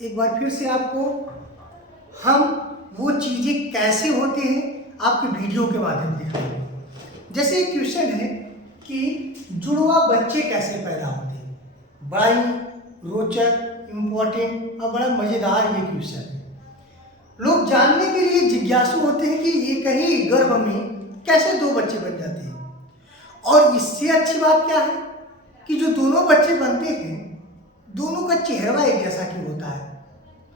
एक बार फिर से आपको हम वो चीज़ें कैसे होती हैं आपके वीडियो के माध्यम से दिखाएंगे। जैसे एक क्वेश्चन है कि जुड़वा बच्चे कैसे पैदा होते हैं। बड़ा ही रोचक, इम्पोर्टेंट और बड़ा मज़ेदार ये क्वेश्चन है। लोग जानने के लिए जिज्ञासु होते हैं कि ये कहीं गर्भ में कैसे दो बच्चे बन जाते हैं। और इससे अच्छी बात क्या है कि जो दोनों बच्चे बनते हैं दोनों का चेहरा एक जैसा क्यों होता है।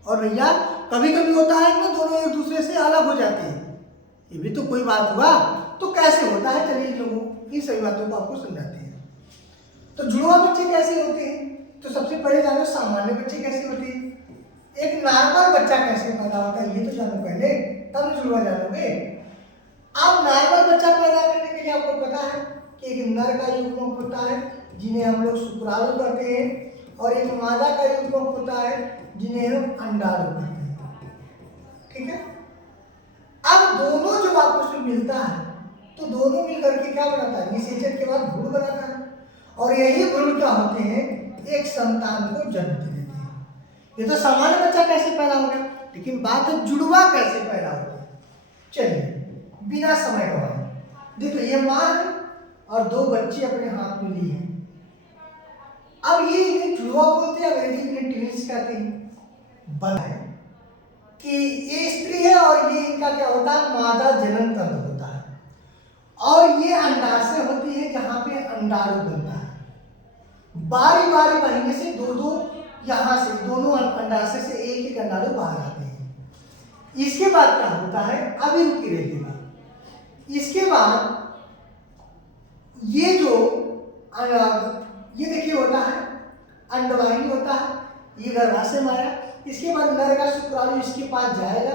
और भैया कभी कभी होता है कि दोनों एक दूसरे से अलग हो जाते हैं, ये भी तो कोई बात हुआ। तो कैसे होता है, चलिए लोगों इन सभी बातों को आपको समझाते हैं। तो जुड़वा बच्चे कैसे होते हैं, तो सबसे पहले जानो सामान्य बच्चे कैसे होते हैं। एक नॉर्मल बच्चा कैसे पैदा होता है ये तो जानो पहले, तब जुड़वा जानोगे। अब नॉर्मल बच्चा पैदा करने के लिए आपको पता है कि एक नर का युग्मक होता है जिन्हें हम लोग शुक्राणु कहते हैं, और एक मादा का युग्मक होता है जिन्हें हम अंडाणु कहते हैं। ठीक है। अब दोनों जब आपस में मिलता है तो दोनों मिलकर के क्या बनाता है, निषेचन के बाद भ्रूण बनाता है, और यही भ्रूण क्या होते हैं, एक संतान को जन्म देते हैं। ये तो सामान्य बच्चा कैसे पैदा हो गया, लेकिन बात है जुड़वा कैसे पैदा होता है। चलिए बिना समय गवाए देखो, ये मां है और दो बच्चे अपने हाथ में लिए हैं। अब ये इन्हें जुड़वा बोलते हैं, अंग्रेजी में ट्विंस कहते हैं। बना है कि ये स्त्री है और ये इनका क्या होता है, मादा जनन तंत्र होता है, और ये अंडाशय होती है जहां पे अंडाणु बनता है। बारी बारी महीने से दो दो यहां से दोनों अंडाशय से एक एक अंडाणु बाहर आते हैं। इसके बाद क्या होता है, अभी रुकी रहिएगा। इसके बाद ये जो ये देखिए होता है अंडवाहिनी होता है, ये गर्भाशय में आया। इसके बाद नर का शुक्राणु इसके पास जाएगा।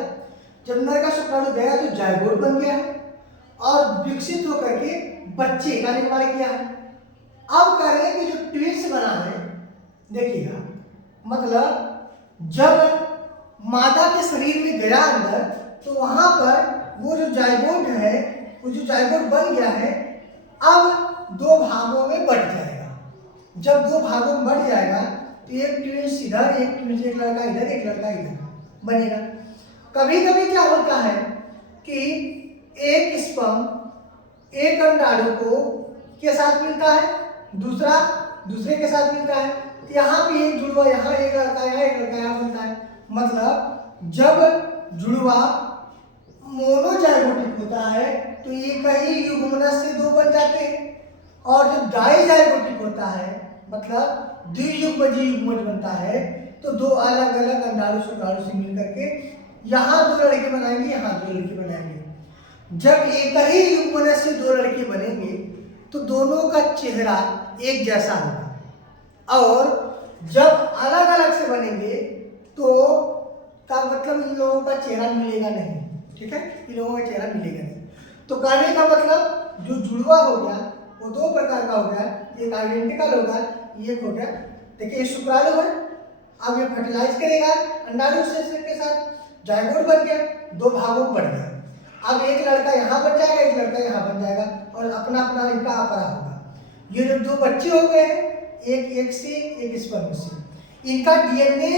जब नर का शुक्राणु गया तो जायगोट बन गया है और विकसित होकर के बच्चे का निर्माण किया है। अब कह रहे हैं कि जो ट्विंस बना है, देखिएगा मतलब जब मादा के शरीर में गया अंदर तो वहां पर वो जो जायगोट है, वो जो जायगोट बन गया है अब दो भागों में बट जाएगा। जब दो भागों में बढ़ जाएगा तो एक ट्विंस इधर, एक ट्विंस, एक लड़का इधर एक लड़का इधर बनेगा। कभी कभी क्या होता है कि एक स्पर्म एक अंडाणु को के साथ मिलता है, दूसरा दूसरे के साथ मिलता है। तो यहाँ पे एक जुड़वा, यहाँ एक लड़का, यहाँ एक लड़का, यहाँ बनता है। मतलब जब जुड़वा मोनोजाइगोटिक होता है तो ये कई युग्मनज से दो बन जाते हैं, और जब डाइजाइगोटिक होता है मतलब द्वियुग्मजीय युग्मज बनता है तो दो अलग अलग अंडाणु शुक्राणु से मिलकर के यहाँ दो लड़के बनाएंगे, यहाँ दो लड़के बनाएंगे। जब एक ही युग्मनज से दो लड़के बनेंगे तो दोनों का चेहरा एक जैसा होगा, और जब अलग अलग से बनेंगे तो का मतलब इन लोगों का चेहरा मिलेगा नहीं। ठीक है, इन लोगों का चेहरा मिलेगा नहीं। तो कहने का मतलब जो जुड़वा हो गया वो दो प्रकार का हो गया, एक आइडेंटिकल होगा, एक हो गया। देखिए शुक्राणु है, अब ये फर्टिलाइज करेगा अंडाणु के साथ, जायगोट बन गया, दो भागों में बढ़ गया। अब एक लड़का यहाँ बन जाएगा, एक लड़का यहाँ बन जाएगा, और अपना अपना इनका अपरा होगा। ये जो दो बच्चे हो गए हैं, एक एक से एक स्पर्म से, इनका डीएनए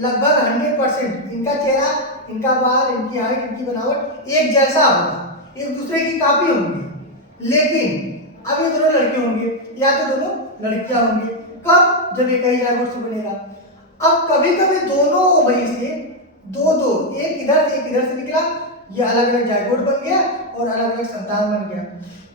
लगभग 100%, इनका चेहरा, इनका बाल, इनकी हाइट, इनकी बनावट एक जैसा होगा, एक दूसरे की कॉपी होंगी। लेकिन अब ये दोनों लड़के होंगे या तो दोनों लड़कियां होंगी। कब, जब एक ही जायगोट से बनेगा। अब कभी कभी दोनों वही से दो दो, एक इधर से निकला, ये अलग अलग जायगोट बन गया और अलग अलग संतान बन गया।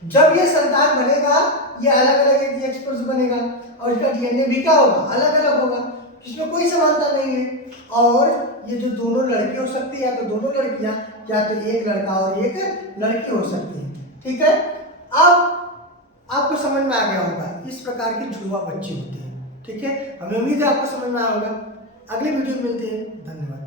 जब ये संतान बनेगा ये अलग अलग एक एक्सप्रेस बनेगा, और इसका डीएनए भी क्या होगा, अलग अलग होगा, इसमें कोई समानता नहीं है। और ये जो दोनों लड़के हो सकते हैं या तो दोनों लड़कियां, या तो एक लड़का और एक लड़की हो सकती है। ठीक है, अब आपको समझ में आ गया होगा इस प्रकार के जुड़वा बच्चे होते हैं। ठीक है, हमें उम्मीद है आपको समझ में आया होगा। अगले वीडियो में मिलते हैं, धन्यवाद।